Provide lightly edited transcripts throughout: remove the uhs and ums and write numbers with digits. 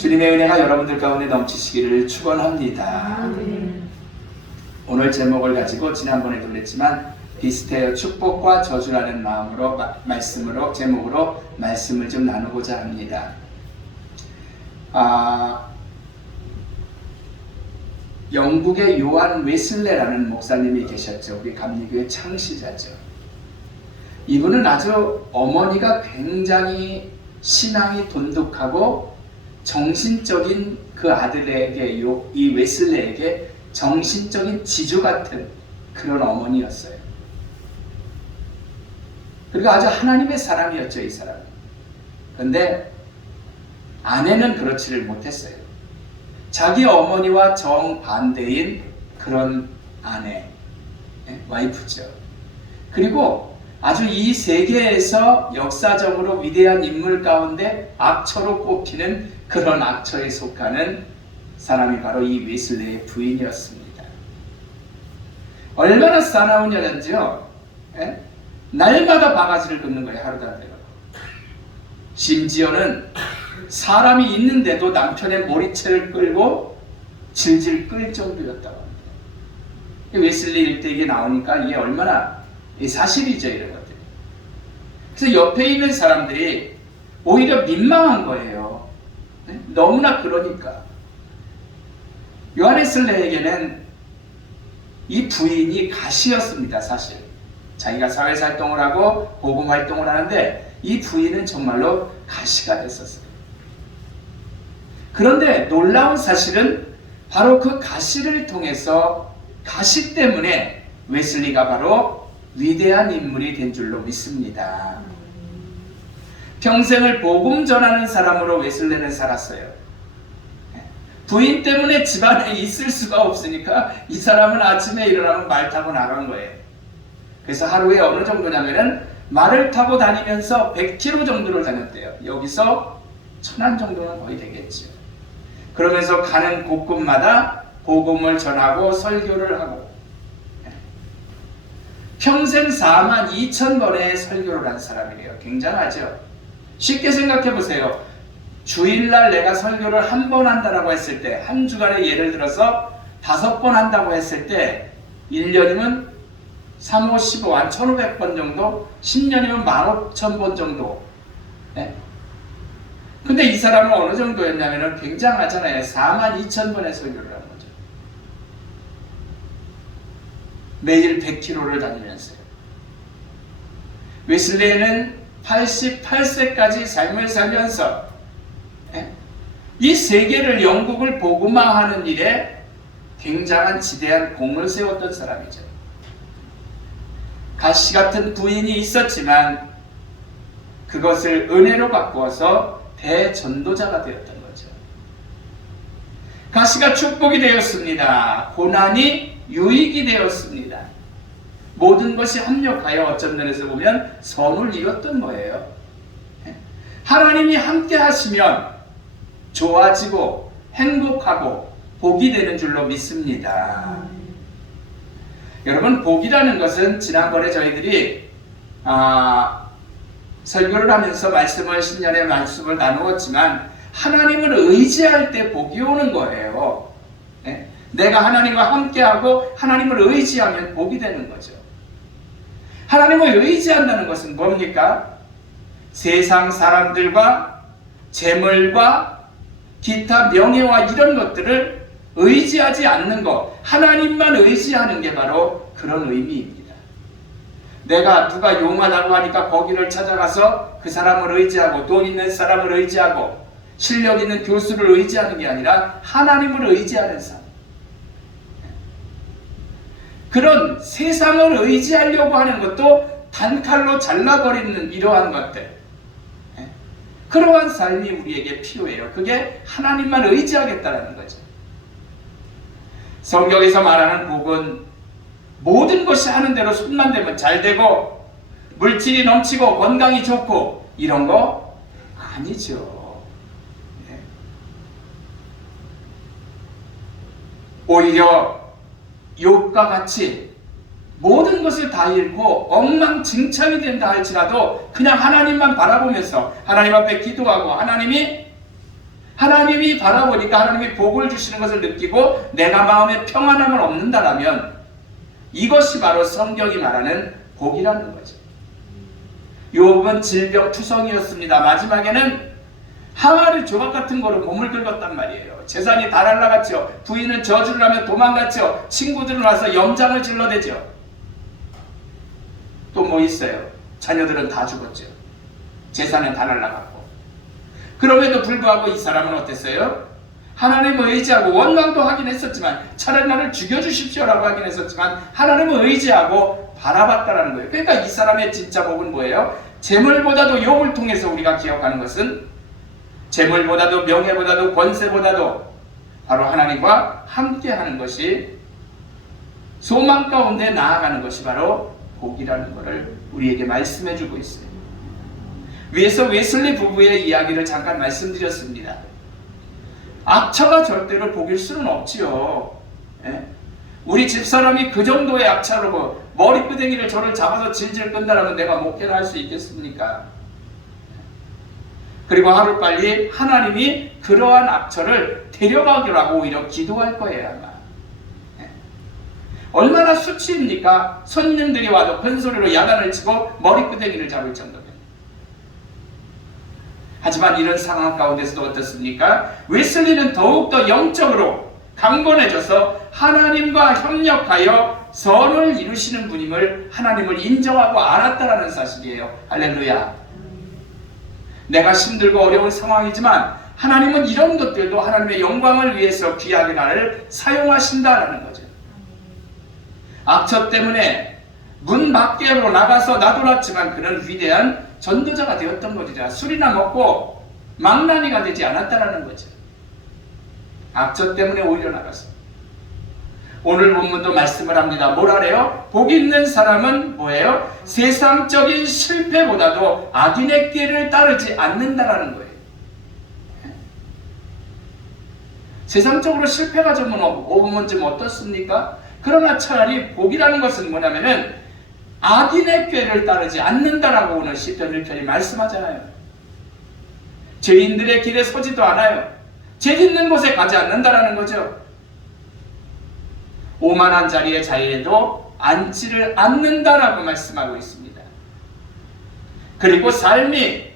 주님의 은혜가 여러분들 가운데 넘치시기를 축원합니다. 오늘 제목을 가지고 지난번에도 그랬지만 비슷해요. 축복과 저주라는 마음으로 말씀으로 제목으로 말씀을 좀 나누고자 합니다. 영국의 요한 웨슬레라는 목사님이 계셨죠. 우리 감리교의 창시자죠. 이분은 아주 어머니가 굉장히 신앙이 돈독하고 정신적인 그 아들에게 이 웨슬레에게 정신적인 지주 같은 그런 어머니였어요. 그리고 아주 하나님의 사람이었죠, 이 사람은. 그런데 아내는 그렇지를 못했어요. 자기 어머니와 정반대인 그런 아내, 와이프죠. 그리고 아주 이 세계에서 역사적으로 위대한 인물 가운데 악처로 꼽히는 그런 악처에 속하는 사람이 바로 이 웨슬레의 부인이었습니다. 얼마나 사나운 여잔지요. 날마다 바가지를 긁는 거예요. 하루도 안 돼요. 심지어는 사람이 있는데도 남편의 머리채를 끌고 질질 끌 정도였다고 합니다. 웨슬리 일대 이게 나오니까 이게 얼마나 사실이죠, 이런 것들이. 그래서 옆에 있는 사람들이 오히려 민망한 거예요. 너무나 그러니까. 요한 웨슬레에게는 이 부인이 가시였습니다, 사실. 자기가 사회활동을 하고 복음활동을 하는데 이 부인은 정말로 가시가 됐었어요. 그런데 놀라운 사실은 바로 그 가시를 통해서 가시 때문에 웨슬리가 바로 위대한 인물이 된 줄로 믿습니다. 평생을 복음 전하는 사람으로 웨슬레는 살았어요. 부인 때문에 집안에 있을 수가 없으니까 이 사람은 아침에 일어나면 말 타고 나간 거예요. 그래서 하루에 어느 정도냐면은 말을 타고 다니면서 100km 정도를 다녔대요. 여기서 1000안 정도는 거의 되겠죠. 그러면서 가는 곳곳마다 복음을 전하고 설교를 하고 평생 42,000번의 설교를 한 사람이래요. 굉장하죠. 쉽게 생각해 보세요. 주일날 내가 설교를 한 번 한다라고 했을 때, 한 주간에 예를 들어서 5번 한다고 했을 때 1년이면 3, 5, 15, 한 1,500번 정도, 10년이면 15,000번 정도. 근데 이 사람은 어느 정도였냐면 굉장하잖아요. 42,000번의 설교를 한 거죠. 매일 100km를 다니면서요. 웨슬레는 88세까지 삶을 살면서 이 세계를, 영국을 복음화하는 일에 굉장한 지대한 공을 세웠던 사람이죠. 가시 같은 부인이 있었지만 그것을 은혜로 바꾸어서 대전도자가 되었던 거죠. 가시가 축복이 되었습니다. 고난이 유익이 되었습니다. 모든 것이 합력하여 어떤 면에서 보면 선을 이뤘던 거예요. 하나님이 함께 하시면 좋아지고 행복하고 복이 되는 줄로 믿습니다. 여러분, 복이라는 것은 지난번에 저희들이 설교를 하면서 신년의 말씀을 나누었지만 하나님을 의지할 때 복이 오는 거예요. 내가 하나님과 함께하고 하나님을 의지하면 복이 되는 거죠. 하나님을 의지한다는 것은 뭡니까? 세상 사람들과 재물과 기타 명예와 이런 것들을 의지하지 않는 것, 하나님만 의지하는 게 바로 그런 의미입니다. 내가 누가 용하다고 하니까 거기를 찾아가서 그 사람을 의지하고 돈 있는 사람을 의지하고 실력 있는 교수를 의지하는 게 아니라 하나님을 의지하는 삶. 그런 세상을 의지하려고 하는 것도 단칼로 잘라버리는 이러한 것들, 그러한 삶이 우리에게 필요해요. 그게 하나님만 의지하겠다는 거죠. 성경에서 말하는 복은 모든 것이 하는 대로 손만 대면 잘 되고 물질이 넘치고 건강이 좋고 이런 거 아니죠. 오히려 욥과 같이 모든 것을 다 잃고 엉망진창이 된다 할지라도 그냥 하나님만 바라보면서 하나님 앞에 기도하고 하나님이 바라보니까 하나님이 복을 주시는 것을 느끼고 내가 마음에 평안함을 얻는다라면 이것이 바로 성경이 말하는 복이라는 거죠. 욥은 질병투성이었습니다. 마지막에는 항아리 조각 같은 거로 몸을 긁었단 말이에요. 재산이 다 날라갔죠. 부인은 저주를 하며 도망갔죠. 친구들은 와서 염장을 질러대죠. 또 뭐 있어요? 자녀들은 다 죽었죠. 재산은 다 날라갔고. 그럼에도 불구하고 이 사람은 어땠어요? 하나님을 의지하고 원망도 하긴 했었지만 차라리 나를 죽여주십시오라고 하긴 했었지만 하나님을 의지하고 바라봤다라는 거예요. 그러니까 이 사람의 진짜 복은 뭐예요? 재물보다도 욥을 통해서 우리가 기억하는 것은 재물보다도 명예보다도 권세보다도 바로 하나님과 함께하는 것이 소망 가운데 나아가는 것이 바로 복이라는 것을 우리에게 말씀해주고 있어요. 위에서 웨슬리 부부의 이야기를 잠깐 말씀드렸습니다. 악처가 절대로 복일 수는 없지요. 예? 우리 집사람이 그 정도의 악처로 뭐 머리끄댕이를 저를 잡아서 질질 끈다라면 내가 목회를 할 수 있겠습니까? 그리고 하루빨리 하나님이 그러한 악처를 데려가기라고 오히려 기도할 거예요 아마. 얼마나 수치입니까? 손님들이 와도 큰 소리로 야단을 치고 머리끄댕이를 잡을 정도면. 하지만 이런 상황 가운데서도 어떻습니까? 웨슬리는 더욱더 영적으로 강건해져서 하나님과 협력하여 선을 이루시는 분임을 하나님을 인정하고 알았다라는 사실이에요. 할렐루야. 내가 힘들고 어려운 상황이지만 하나님은 이런 것들도 하나님의 영광을 위해서 귀하게 나를 사용하신다라는 거죠. 악처 때문에 문 밖으로 나가서 나돌았지만 그는 위대한 전도자가 되었던 것이라. 술이나 먹고 망나니가 되지 않았다라는 거죠. 악처 때문에 오히려 나갔어. 오늘 본문도 말씀을 합니다. 뭐라래요? 복 있는 사람은 뭐예요? 세상적인 실패보다도 악인의 길을 따르지 않는다라는 거예요. 세상적으로 실패가 좀 오면 좀 어떻습니까? 그러나 차라리 복이라는 것은 뭐냐면은 악인의 꾀를 따르지 않는다라고 오늘 시편 1편이 말씀하잖아요. 죄인들의 길에 서지도 않아요. 죄 짓는 곳에 가지 않는다라는 거죠. 오만한 자리에 자리에도 앉지를 않는다라고 말씀하고 있습니다. 그리고 삶이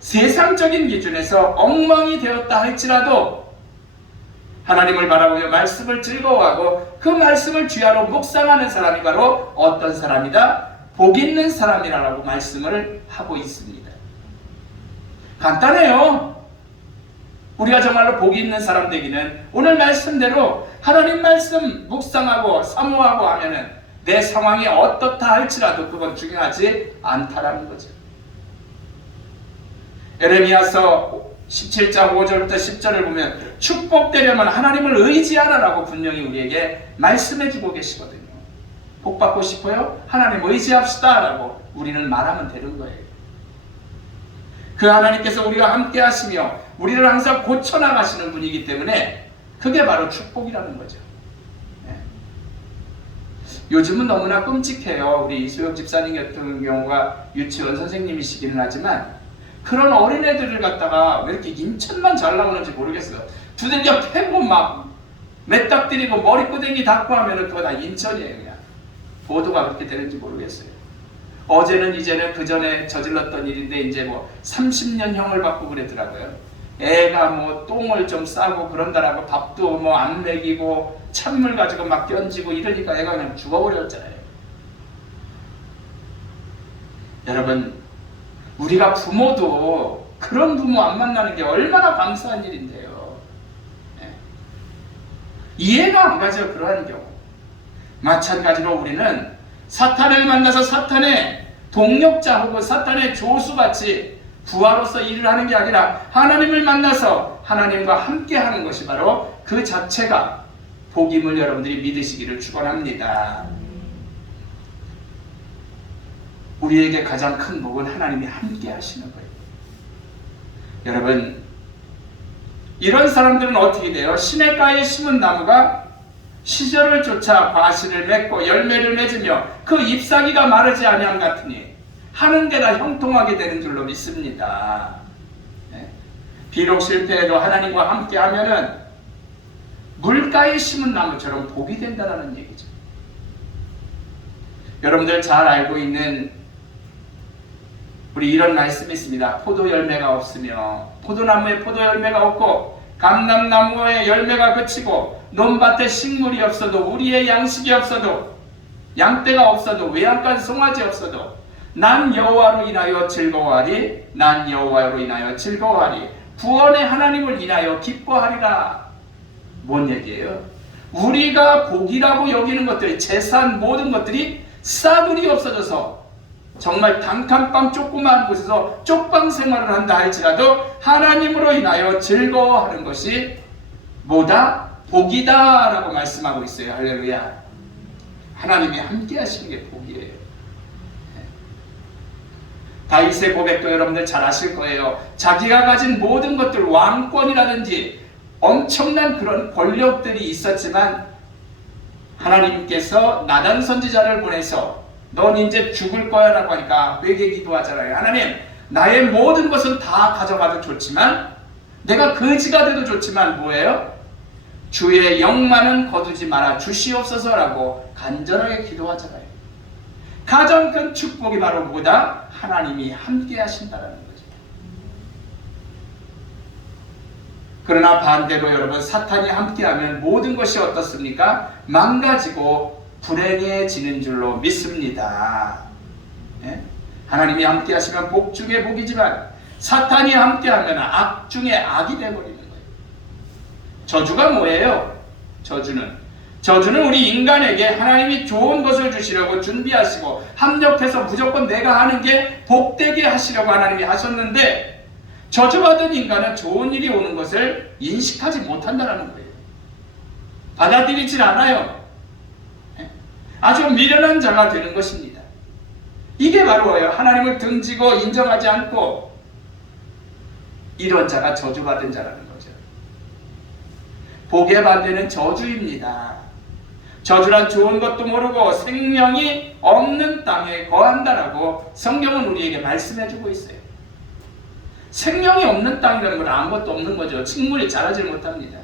세상적인 기준에서 엉망이 되었다 할지라도 하나님을 바라보며 말씀을 즐거워하고 그 말씀을 주야로 묵상하는 사람이 바로 어떤 사람이다? 복 있는 사람이라고 말씀을 하고 있습니다. 간단해요. 우리가 정말로 복 있는 사람 되기는 오늘 말씀대로 하나님 말씀 묵상하고 사모하고 하면은 내 상황이 어떻다 할지라도 그건 중요하지 않다라는 거죠. 에레미야서 17장 5절부터 10절을 보면 축복되려면 하나님을 의지하라라고 분명히 우리에게 말씀해주고 계시거든요. 복 받고 싶어요? 하나님 의지합시다 라고 우리는 말하면 되는 거예요. 그 하나님께서 우리와 함께 하시며 우리를 항상 고쳐나가시는 분이기 때문에 그게 바로 축복이라는 거죠. 네. 요즘은 너무나 끔찍해요. 우리 이소영 집사님 같은 경우가 유치원 선생님이시기는 하지만 그런 어린애들을 갖다가 왜 이렇게 인천만 잘 나오는지 모르겠어요. 두들겨 패고 막 메딱들이고 머리끄댕이 닦고 하면은 그거 다 인천이에요. 그냥 보도가 그렇게 되는지 모르겠어요. 어제는 이제는 그 전에 저질렀던 일인데 이제 뭐 30년 형을 받고 그랬더라고요. 애가 뭐 똥을 좀 싸고 그런다라고 밥도 뭐 안 먹이고 찬물 가지고 막 던지고 이러니까 애가 그냥 죽어버렸잖아요. 여러분, 우리가 부모도 그런 부모 안 만나는 게 얼마나 감사한 일인데요. 네. 이해가 안 가죠. 그러한 경우. 마찬가지로 우리는 사탄을 만나서 사탄의 동력자 혹은 사탄의 조수같이 부하로서 일을 하는 게 아니라 하나님을 만나서 하나님과 함께 하는 것이 바로 그 자체가 복임을 여러분들이 믿으시기를 축원합니다. 우리에게 가장 큰 복은 하나님이 함께 하시는 거예요. 여러분, 이런 사람들은 어떻게 돼요? 시냇가에 심은 나무가 시절을 쫓아 과실을 맺고 열매를 맺으며 그 잎사귀가 마르지 아니함 같으니 하는 데나 형통하게 되는 줄로 믿습니다. 네? 비록 실패해도 하나님과 함께 하면은 물가에 심은 나무처럼 복이 된다는 얘기죠. 여러분들 잘 알고 있는 우리 이런 말씀이 있습니다. 포도 열매가 없으며 포도나무에 포도 열매가 없고 감람나무에 열매가 그치고 논밭에 식물이 없어도 우리의 양식이 없어도 양떼가 없어도 외양간 송아지 없어도 난 여호와로 인하여 즐거워하리. 난 여호와로 인하여 즐거워하리. 구원의 하나님을 인하여 기뻐하리라. 뭔 얘기예요? 우리가 복이라고 여기는 것들이, 재산 모든 것들이 싸그리 없어져서 정말 단칸방 조그마한 곳에서 쪽방 생활을 한다 할지라도 하나님으로 인하여 즐거워하는 것이 뭐다? 복이다 라고 말씀하고 있어요. 할렐루야. 하나님이 함께 하시는 게 복이에요. 다윗의 고백도 여러분들 잘 아실 거예요. 자기가 가진 모든 것들, 왕권이라든지 엄청난 그런 권력들이 있었지만 하나님께서 나단 선지자를 보내서 넌 이제 죽을 거야 라고 하니까 회개 기도하잖아요. 하나님, 나의 모든 것은 다 가져가도 좋지만, 내가 거지가 돼도 좋지만 뭐예요? 주의 영만은 거두지 마라 주시옵소서라고 간절하게 기도하잖아요. 가장 큰 축복이 바로 뭐다? 하나님이 함께 하신다는 거죠. 그러나 반대로 여러분, 사탄이 함께하면 모든 것이 어떻습니까? 망가지고 불행해지는 줄로 믿습니다. 네? 하나님이 함께 하시면 복 중에 복이지만 사탄이 함께하면 악 중에 악이 되어버리는 거예요. 저주가 뭐예요? 저주는 우리 인간에게 하나님이 좋은 것을 주시려고 준비하시고 합력해서 무조건 내가 하는 게 복되게 하시려고 하나님이 하셨는데, 저주받은 인간은 좋은 일이 오는 것을 인식하지 못한다는 거예요. 받아들이질 않아요. 아주 미련한 자가 되는 것입니다. 이게 바로 하나님을 등지고 인정하지 않고 이런 자가 저주받은 자라는 거죠. 복의 반대는 저주입니다. 저주란 좋은 것도 모르고 생명이 없는 땅에 거한다라고 성경은 우리에게 말씀해주고 있어요. 생명이 없는 땅이라는 건 아무것도 없는 거죠. 식물이 자라지 못합니다.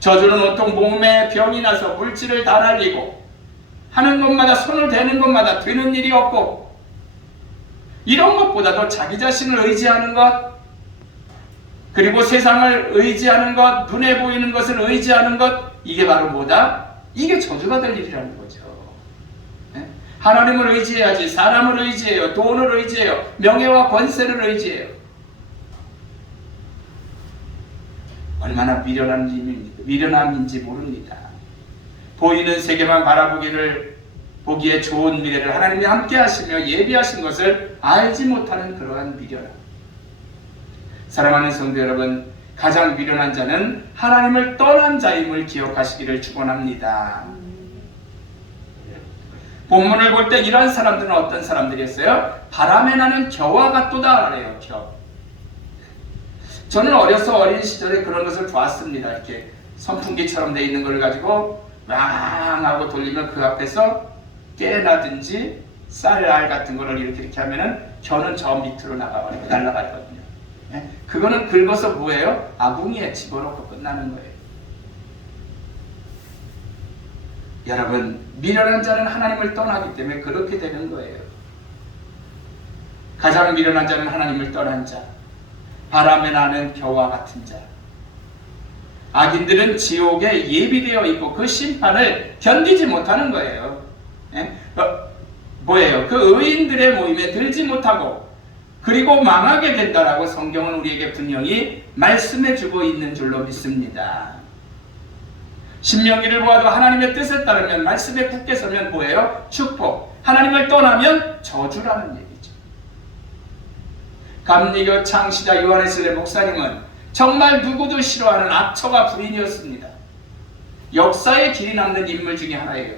저주는 온통 몸에 병이 나서 물질을 다 날리고 하는 것마다, 손을 대는 것마다 되는 일이 없고, 이런 것보다도 자기 자신을 의지하는 것, 그리고 세상을 의지하는 것, 눈에 보이는 것을 의지하는 것, 이게 바로 뭐다? 이게 저주가 될 일이라는 거죠. 하나님을 의지해야지. 사람을 의지해요. 돈을 의지해요. 명예와 권세를 의지해요. 얼마나 미련함인지 모릅니다. 보이는 세계만 보기에 좋은 미래를 하나님이 함께 하시며 예비하신 것을 알지 못하는 그러한 미련함. 사랑하는 성도 여러분, 가장 미련한 자는 하나님을 떠난 자임을 기억하시기를 축원합니다. 본문을 볼 때 이런 사람들은 어떤 사람들이었어요? 바람에 나는 겨와 같도다 그래요. 겨. 저는 어린 시절에 그런 것을 봤습니다. 이렇게 선풍기처럼 돼 있는 걸 가지고 왕 하고 돌리면 그 앞에서 깨나든지 쌀알 같은 거를 이렇게 하면은 겨는 저 밑으로 나가버리고 날아가거든요. 그거는 긁어서 뭐예요? 아궁이에 집어넣고 끝나는 거예요. 여러분, 미련한 자는 하나님을 떠나기 때문에 그렇게 되는 거예요. 가장 미련한 자는 하나님을 떠난 자, 바람에 나는 겨와 같은 자. 악인들은 지옥에 예비되어 있고 그 심판을 견디지 못하는 거예요. 뭐예요? 그 의인들의 모임에 들지 못하고 그리고 망하게 된다라고 성경은 우리에게 분명히 말씀해주고 있는 줄로 믿습니다. 신명기를 보아도 하나님의 뜻에 따르면, 말씀에 굳게 서면 뭐예요? 축복. 하나님을 떠나면 저주라는 얘기죠. 감리교 창시자 요한웨슬리 목사님은 정말 누구도 싫어하는 악처가 부인이었습니다. 역사에 길이 남는 인물 중에 하나예요.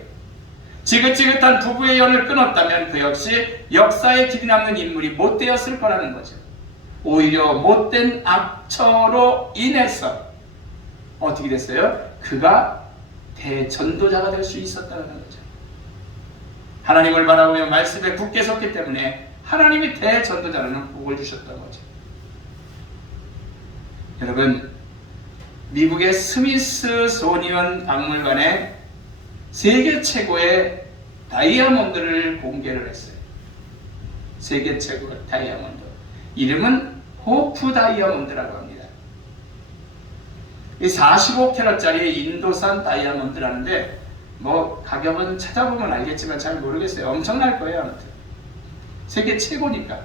지긋지긋한 부부의 연을 끊었다면 그 역시 역사에 길이 남는 인물이 못 되었을 거라는 거죠. 오히려 못된 악처로 인해서 어떻게 됐어요? 그가 대전도자가 될 수 있었다는 거죠. 하나님을 바라보며 말씀에 굳게 섰기 때문에 하나님이 대전도자라는 복을 주셨던 거죠. 여러분, 미국의 스미스소니언 박물관에 세계 최고의 다이아몬드를 공개를 했어요. 세계 최고의 다이아몬드. 이름은 호프 다이아몬드라고 합니다. 이 45캐럿짜리 인도산 다이아몬드라는데 뭐 가격은 찾아보면 알겠지만 잘 모르겠어요. 엄청날 거예요. 아무튼 세계 최고니까.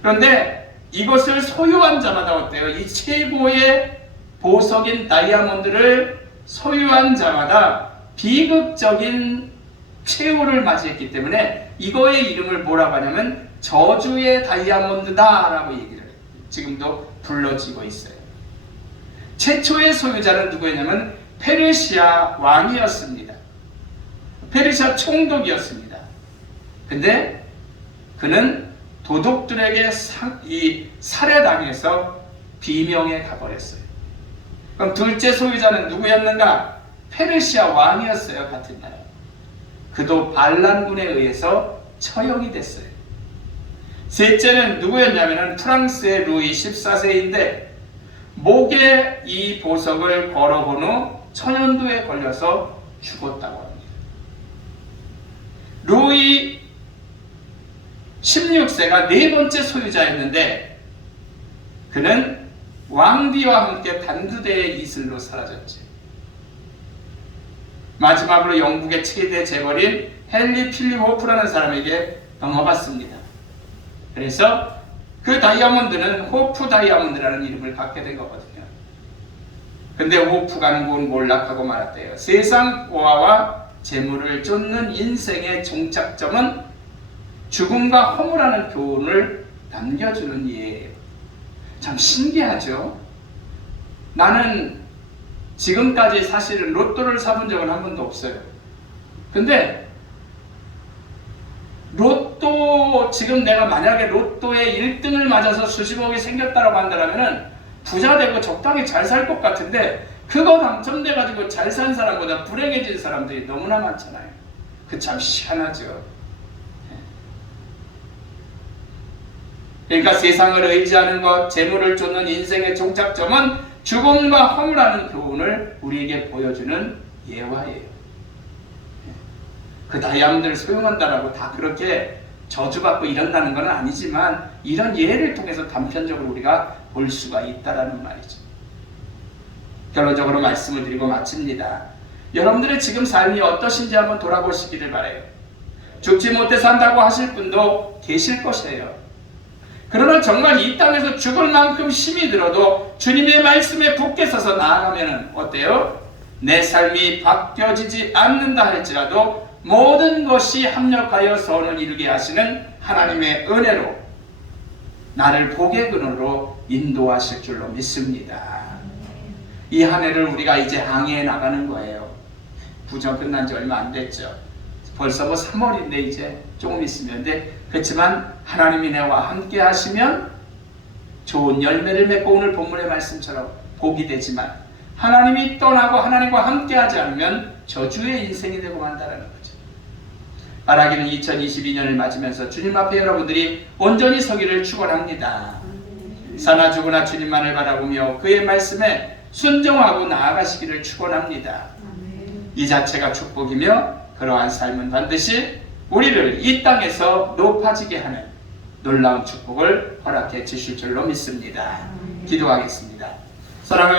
그런데 이것을 소유한 자마다 어때요? 이 최고의 보석인 다이아몬드를 소유한 자마다 비극적인 최후를 맞이했기 때문에 이거의 이름을 뭐라고 하냐면 저주의 다이아몬드다 라고 얘기를 해요. 지금도 불러지고 있어요. 최초의 소유자는 누구였냐면 페르시아 왕이었습니다. 페르시아 총독이었습니다. 근데 그는 도둑들에게 살해당해서 비명에 가버렸어요. 그럼 둘째 소유자는 누구였는가? 페르시아 왕이었어요. 같은 나라. 그도 반란군에 의해서 처형이 됐어요. 셋째는 누구였냐면 프랑스의 루이 14세인데 목에 이 보석을 걸어본 후 천연두에 걸려서 죽었다고 합니다. 루이 16세가 네 번째 소유자였는데 그는 왕비와 함께 단두대의 이슬로 사라졌지. 마지막으로 영국의 최대 재벌인 헨리 필립 호프라는 사람에게 넘어갔습니다. 그래서 그 다이아몬드는 호프 다이아몬드라는 이름을 갖게 된 거거든요. 근데 호프가 곧 몰락하고 말았대요. 세상 보화와 재물을 쫓는 인생의 종착점은 죽음과 허무라는 교훈을 남겨주는 예예요. 참 신기하죠? 나는 지금까지 사실은 로또를 사본 적은 한 번도 없어요. 근데 로또, 지금 내가 만약에 로또에 1등을 맞아서 수십억이 생겼다고 한다면 부자 되고 적당히 잘 살 것 같은데 그거 당첨돼가지고 잘 산 사람보다 불행해진 사람들이 너무나 많잖아요. 그 참 희한하죠. 그러니까 세상을 의지하는 것, 재물을 쫓는 인생의 종착점은 죽음과 허무라는 교훈을 우리에게 보여주는 예화예요. 그 다이아몬드를 소용한다라고 다 그렇게 저주받고 이런다는 건 아니지만 이런 예를 통해서 단편적으로 우리가 볼 수가 있다라는 말이죠. 결론적으로 말씀을 드리고 마칩니다. 여러분들의 지금 삶이 어떠신지 한번 돌아보시기를 바라요. 죽지 못해 산다고 하실 분도 계실 것이에요. 그러나 정말 이 땅에서 죽을 만큼 힘이 들어도 주님의 말씀에 굳게 서서 나아가면 어때요? 내 삶이 바뀌어지지 않는다 할지라도 모든 것이 합력하여 선을 이루게 하시는 하나님의 은혜로 나를 복의 근원으로 인도하실 줄로 믿습니다. 이 한 해를 우리가 이제 항해해 나가는 거예요. 부정 끝난 지 얼마 안 됐죠. 벌써 뭐 3월인데 이제 조금 있으면. 근데 그렇지만 하나님이 내와 함께 하시면 좋은 열매를 맺고 오늘 본문의 말씀처럼 복이 되지만 하나님이 떠나고 하나님과 함께 하지 않으면 저주의 인생이 되고 만다라는 거죠. 말하기는 2022년을 맞으면서 주님 앞에 여러분들이 온전히 서기를 축원합니다. 사나 죽으나 주님만을 바라보며 그의 말씀에 순종하고 나아가시기를 축원합니다. 이 자체가 축복이며 그러한 삶은 반드시 우리를 이 땅에서 높아지게 하는 놀라운 축복을 허락해 주실 줄로 믿습니다. 기도하겠습니다. 사랑하는